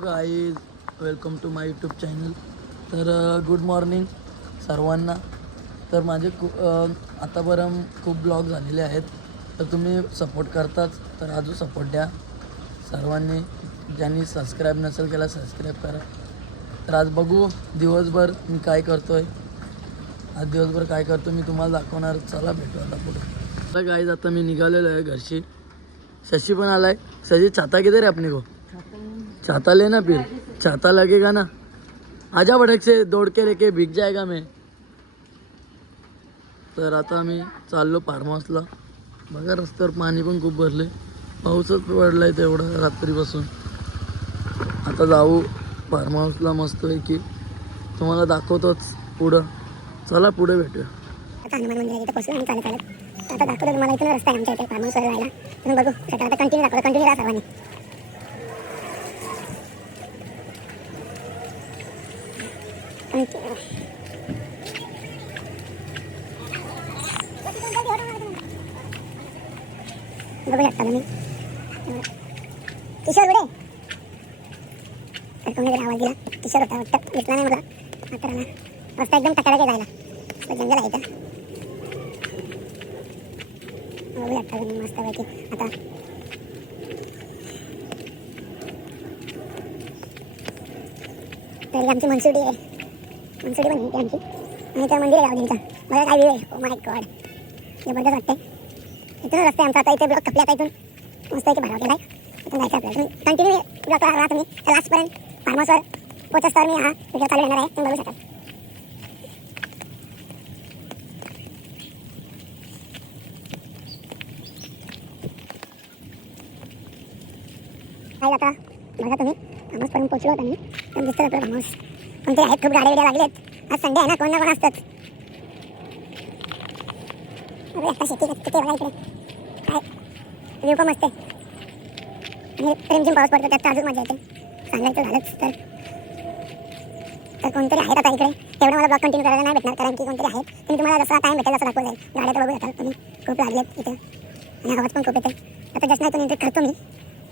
Guys, welcome to my YouTube channel. तर good morning सर्वांना. तर माझे आतापर्यंत खूप ब्लॉग झालेले आहेत. तर तुम्ही सपोर्ट करताच, तर अजून सपोर्ट द्या सर्वांनी. ज्यांनी सबस्क्राईब नसेल केला सबस्क्राईब करा. तर आज बघू दिवसभर मी काय करतो आहे. आज दिवसभर काय करतो मी तुम्हाला दाखवणार. चला भेटू आता पुढे. तर गाईज आता मी निघालेलो आहे घरशी. शशी पण आला आहे. शशी छाता किधर है अपने को? छाता लेना, फिर छाता लगेगा ना. आजा भटक से दौड़ के लेके भीग जाएगा मैं. तर आता मी चाललो फार्म हाऊसला. बघा रस्त्यावर पाणी पण खूप भरले. पाऊसच पडलाय तेवढा रात्रीपासून. आता जाऊ फार्म हाऊसला मस्त आहे की तुम्हाला दाखवतोच पुढं. चला पुढे भेटूया. आता हनुमान मंदिर इथे पोहोचलो आणि चालत चालत आता दाखवलं तुम्हाला. इथून रस्ता आहे आमच्या इथे फार्म हाऊसवर जायला. तुम्ही बघू शकता. आता कंटिन्यू दाखवलं. कंटिन्यू राहा सर्वांनी. बघू शकता तुम्ही. किशोर कुठे? तर कोणी आवाज दिला. किशोर होता वाटतं. दिसला नाही मला. आता ना रस्ता एकदम टकराके जायला. जंगल आहे इथं. बघू शकता तुम्ही मस्तपैकी. आता तर आमची मनसुडी आहे. मनसुडी पण आहे आमची. आणि त्या मंदिर आहे गावडीचं. बघा काय व्ह्यू आहे. ओ माय गॉड, जबरदस्त वाटते. इथून रस्ते आमचा. आता इथे ब्लॉक कपले. आता इथून मस्त आहे की भराव केला आहे. इथून जायचं आपल्याला. तुम्ही कंटिन्यू ब्लॉक राहा तुम्ही तर लास्टपर्यंत. फार्म हाऊसवर पोहोचस्तोवर मी हा व्हिडिओ चालू येणार आहे. तुम्ही बघू शकाल. काय आता बघा तुम्ही फार्म हाऊसपर्यंत पोहोचलो होता मी. पण दिसतं आपलं फार्म हाऊस. कोणतरी आहेत. खूप गाड्या बिड्या लागलेत. आज संडे आहे ना. कोण ना कोण असतात. अरे आता शेती किती बघा इकडे. काय व्ह्यू पण मस्त आहे. आणि रिमझिम पाऊस पडतो त्यात अजून मजा येते. सांगायचं झालंच तर कोणतरी आहेत आता इकडे. तेवढं मला ब्लॉग कंटिन्यू करायला नाही भेटणार कारण की कोणतरी आहेत. तुम्ही तुम्हाला जसा टाईम भेटेल तसं दाखवलं जाईल. गाड्या तर बघू शकाल तुम्ही. खूप लागलेत इथे आणि आवाज पण खूप येते. आता जस्ट नाही तो एंट्री करतो मी.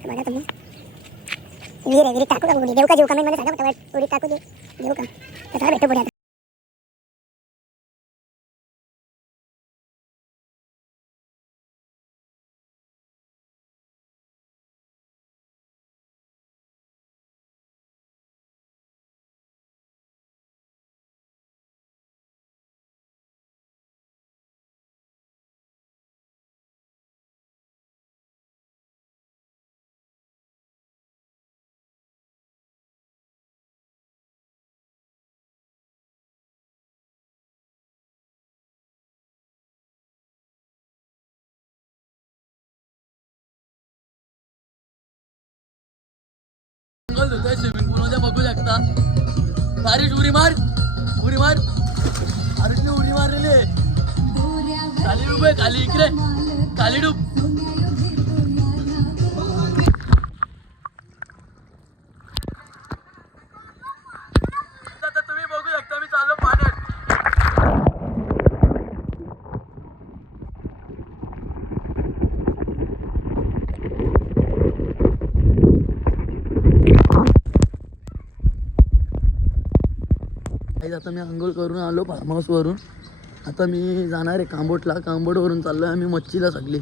बघा तुम्ही. विहीर आहे. विहीर टाकू का उडी देऊ का? जीव कमेंटमध्ये सांगा फक्त. उडी टाकू देऊ का? तर चला भेटू पुढे आता. होतोय स्विमिंग पूल मध्ये बघू शकता. बारिश उडी मार उडी मार. बारिशने उडी मारलेली आहे. खाली डूब आहे. खाली इकडे खाली डूब. आता तुम्ही बघू शकता मी चाललो पाण्यात. आता मी आंघोळ करून आलो फार्म हाऊसवरून. आता मी जाणार आहे कांबोटला. कांबोटवरून चाललो आहे आम्ही मच्छीला सगळी.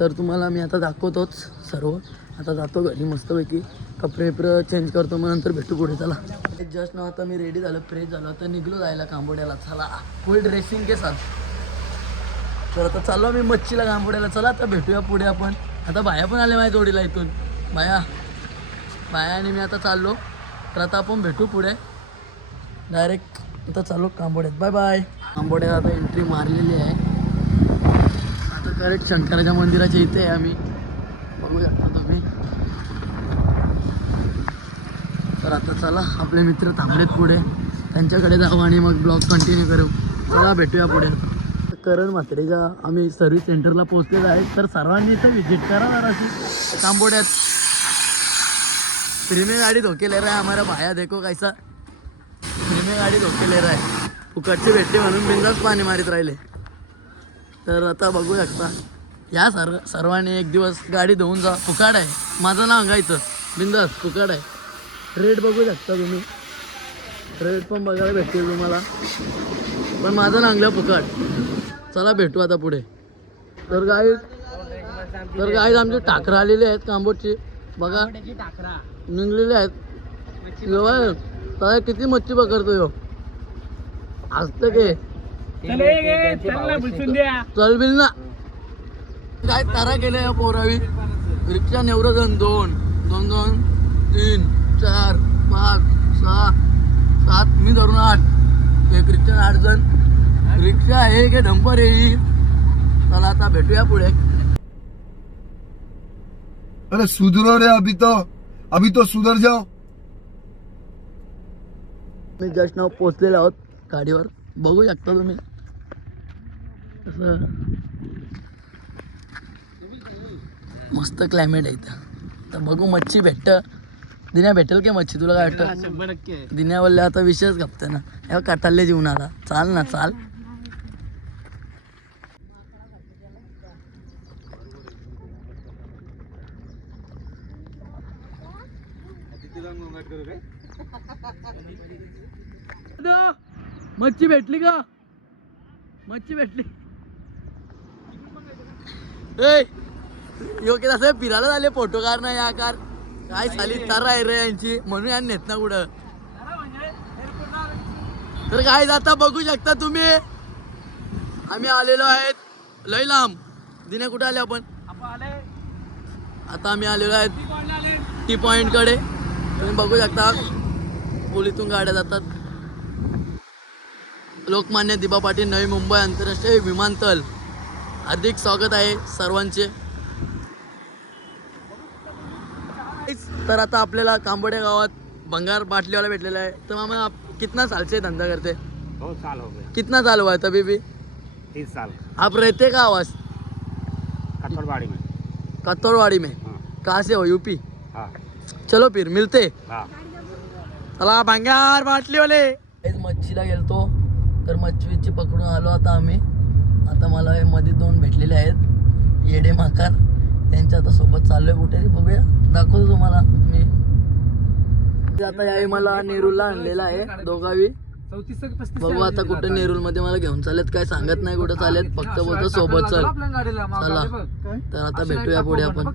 तर तुम्हाला मी आता दाखवतोच सर्व. आता जातो घरी मस्तपैकी. कपडे चेंज करतो. मग नंतर भेटू पुढे. चला जस्ट ना आता मी रेडी झालो. फ्रेश झालो. आता निघलो जायला कांबोड्याला. चला फुल ड्रेसिंग के साथ. तर आता चाललो मी मच्छीला कांबोड्याला. चला आता भेटूया पुढे आपण. आता बाया पण आले माझ्या जोडीला इथून. बाया आणि मी आता चाललो. तर आता आपण भेटू पुढे. डायरेक्ट आता चालू कांबोड्यात. Bye bye. कांबोड्यात आता एंट्री मारलेली आहे. आता करेक्ट शंकराच्या मंदिराच्या इथे आहे आम्ही. बघू शकता तुम्ही. तर आता चला आपले मित्र थांबलेत पुढे. त्यांच्याकडे जाऊ आणि मग ब्लॉग कंटिन्यू करू. चला भेटूया पुढे. करण म्हात्रेच्या आम्ही सर्व्हिस सेंटरला पोहोचलेलो आहे. तर सर्वांनी इथं व्हिजिट करा जराशी कांबोड्यात. फ्री में गाडी धोके ले रहा है हमारा भाया. देखो कैसा फ्री में गाडी धोके ले रहा है. फुकटची भेटली म्हणून बिंदास पाणी मारित राहिले. तर आता बघू शकता. या सर्वांनी एक दिवस गाडी धुवून जा. फुकाड आहे. माझं नाव सांगायचं बिंदास. फुकाड आहे. रेट बघू शकता तुम्ही, रेट पण बघायला भेटतील तुम्हाला. पण माझं नांगलं फुकट. चला भेटू आता पुढे. तर गाईज आमचे टाकरा आलेले आहेत कांबोटची. बघा निघलेले आहेत. किती मच्छी पकडतो ह्यो असतं के चल बिल ना. काय तारा केलं या पोरावी. रिक्षा नेवरं जण 2 2 2 3 4 5 6 7 मी धरून 8. एक रिक्षा 8 जण. रिक्षा आहे की डंपर आहे. चला आता भेटूया पुढे. अरे सुधरो रे, अभी तो सुधर जाओ. मी जस्ट नाव पोचलेलो आहोत गाडीवर. बघू शकता तुम्ही असं मस्त क्लायमेट आहे इथं. तर बघू मच्छी दिन्या भेटेल की मच्छी. तुला काय वाटतं? 100% दिन्या बोलले आता विषयच गपते ना. हे कटाले जीवनाला चाल ना चाल. मच्छी भेटली का? मच्छी भेटली. योग्य असं फिरायला झाले फोटो कार ना या कार काय साली तारा आहे रे यांची म्हणून या नेत ना कुठं. तर काय आता बघू शकता तुम्ही आम्ही आलेलो आहेत लय लांब. दिने कुठे आले आपण? आता आम्ही आलेलो आहेत टी पॉइंट कडे. तुम्ही बघू शकता पोलीतून गाड्या जातात. लोकमान्य दिबा पाटील नवी मुंबई आंतरराष्ट्रीय विमानतळ. हार्दिक स्वागत आहे सर्वांचे. तर आता आपल्याला कांबोड्या गावात भंगार बाटलीवाला भेटलेला आहे. तर मामा कितना साल से धंधा करते? बहुत साल हो गए. कितना साल हुआ है तभी भी? 30 साल. आप रहते कहाँ आवास? कटोरवाड़ी में. कत्तौरवाड़ी में. हाँ. कहाँ से हो? यूपी. हाँ. चलो फिर मिलते. हाँ. चला भंगार बाटलीवाले. मच्छीला गेलतो तर मच्छी पकडून आलो आता आम्ही. आता मला हे मध्ये 2 भेटलेले आहेत येडे माकार. त्यांच्या आता सोबत चाललोय कुठे बघूया, दाखवतो तुम्हाला मी. आता यावेळी मला नेरूलला आणलेला आहे दोघावी. बघू आता कुठे नेरूल मध्ये मला घेऊन चालेत काय सांगत नाही कुठं चालेत. फक्त बोलतो सोबत चल. चला तर आता भेटूया पुढे आपण.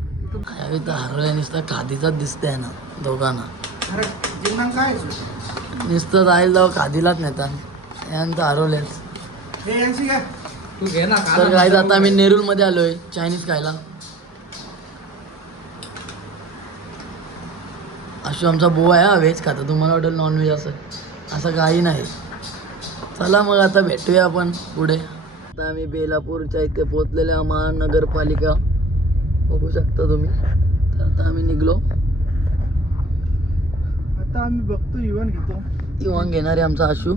यावेळी तर हरवल्या नुसतं खादीचाच दिसतंय ना दोघांना. नुसतं जायला जाऊ खादीलाच नेता यांचं हरवलेच. तर काय आता आम्ही नेरूल मध्ये आलोय चायनीज खायला. अशो आमचा बो आहे हा व्हेज खाता. तुम्हाला वाटेल नॉनव्हेज असं काही नाही. चला मग आता भेटूया आपण पुढे. आता आम्ही बेलापूरच्या इथे पोहोचलेले आहे महानगरपालिका. बघू शकता तुम्ही. तर आता आम्ही निघलो. आता आम्ही बघतो इव्हन घेतो. इव्हन घेणारे आमचा आशू.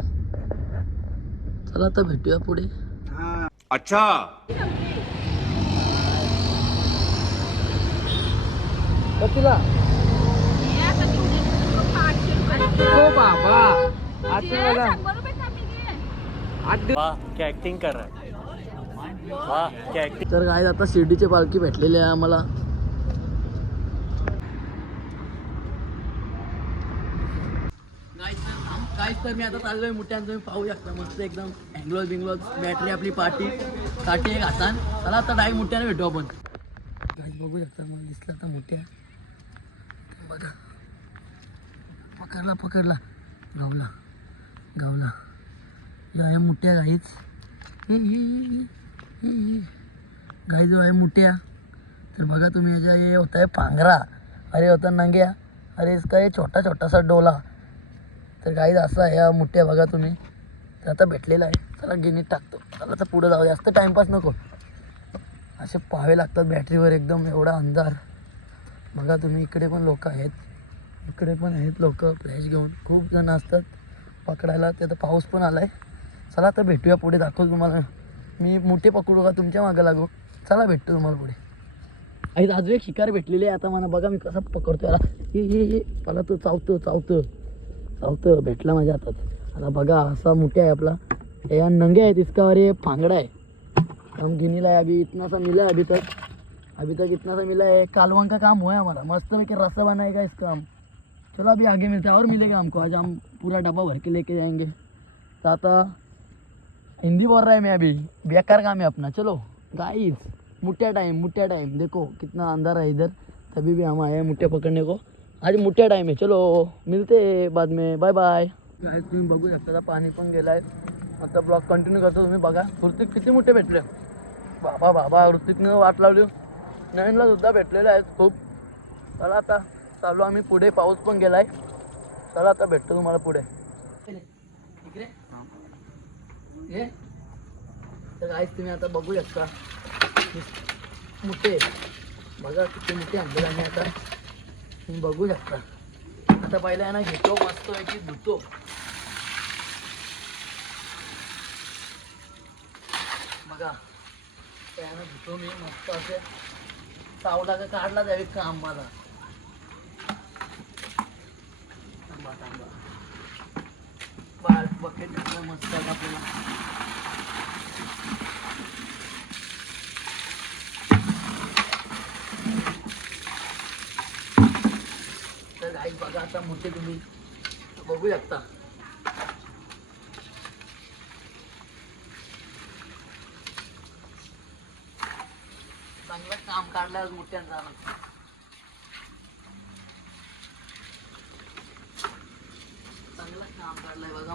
चला आता भेटूया पुढे. अच्छा. कतीला ओ बाबा वाह क्या एक्टिंग कर रहा है. वाह क्या एक्टिंग. तर काय आता शिर्डीची पालखी भेटलेली आहे आम्हाला. काहीच तर मी आता चाललोय मुठ्यांचं. तुम्ही पाहू शकता मस्त एकदम अँग्लोज बिंग्लोज बॅटरी आपली काठी एक हातान. चला आता डायरेक्ट मुठ्याने भेटू आपण. काहीच बघू शकता मला दिसला आता मुठ्या. बघा पकडला गावला या आहे मुठ्या गाईच. गाई जो आहे मुठ्या. तर बघा तुम्ही याच्या हे होता आहे पांघरा. अरे होता नंग्या. अरे इसका हे छोटासा डोला. तर गाईज असा आहे या मुठ्या बघा तुम्ही. तर आता भेटलेला आहे. चला गिनीत टाकतो. चला तर पुढे जाऊ. जास्त टाईमपास नको. असे पाहावे लागतात बॅटरीवर एकदम एवढा अंधार. बघा तुम्ही इकडे पण लोक आहेत. इकडे पण आहेत लोक फ्लॅश घेऊन. खूप जण असतात पकडायला. ते आता पाऊस पण आला आहे. चला आता भेटूया पुढे. दाखवतो तुम्हाला. मी मोठे पकडू का तुमच्या मागं लागू? चला भेटतो तुम्हाला पुढे. आई अजून एक शिकार भेटलेली आहे. आता मला बघा मी कसा पकडतो याला. हे मला तो चावतं भेटला माझ्या हातात. आता बघा असा मोठा आहे आपला. या नंगे आहेत इसका और ये फांगड़ा है. हम गिनीला है अभी. इतना सा मिला है अभी तक इतना सा मिला है. कालवान का काम हुआ है हमारा. मस्त में रस्सा बनाएगा इसका हम. चलो अभी आगे मिलते हैं और मिलेगा हमको, आज हम पूरा डब्बा भर के लेके जाएंगे। तो आता हिंदी बोल रहा है मैं अभी, बेकार काम है अपना। चलो गाइस, मुठ्ठा टाइम देखो कितना अंधारा है इधर, तभी भी हम आए हैं मुठ्ठे पकड़ने को। आज मुठ्ठा टाइम है, चलो मिलते हैं बाद में, बाय बाय। गाइस तुम्ही बघू शकता आता पाणी पण गेलं आहे, आता ब्लॉग कंटिन्यू करतो। तुम्ही बघा ऋतिक किती मोठे भेटले, बाबा ऋतिकनं वाट लावली, नयनला सुद्धा भेटलेले आहेत खूप। चला आता चालू आम्ही पुढे, पाऊस पण गेलाय। चला आता भेटतो तुम्हाला पुढे। इकडे ये तर गाईस तुम्ही आता बघू शकता मोठे, बघा किती मोठे आणले आम्ही आता, तुम्ही बघू शकता। आता पहिला आहे ना घेतो मस्त आहे की धुतो, बघा त्यानं धुतो मी मस्त असे, सावला का काढला जावे काम मला। थांबा बकेट टाकलं मस्त आता आपल्याला। तर गाईस बघा आता मोठे तुम्ही बघू शकता, चांगलं काम काढलं मोठ्यांचा, चांगलं काम काढलंय बघा।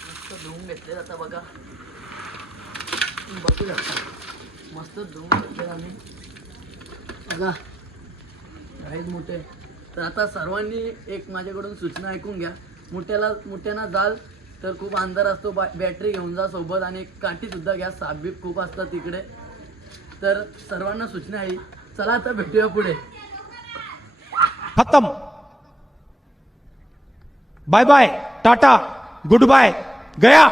मस्त धुवून घेतले आता बघा, बघू शकता मस्त धुवून घेतले आम्ही बघा आहेत मोठे। तर आता सर्वांनी एक माझ्याकडून सूचना ऐकून घ्या, मोठ्यांना जाल तर खूप अंधार असतो, बॅटरी घेऊन जा सोबत आणि काठी सुद्धा घ्या, सापबीप खूप असतात तिकडे। तर सर्वांना सूचना आहे, चला आता भेटूया पुढे। खत्म, bye bye, tata, goodbye, गया।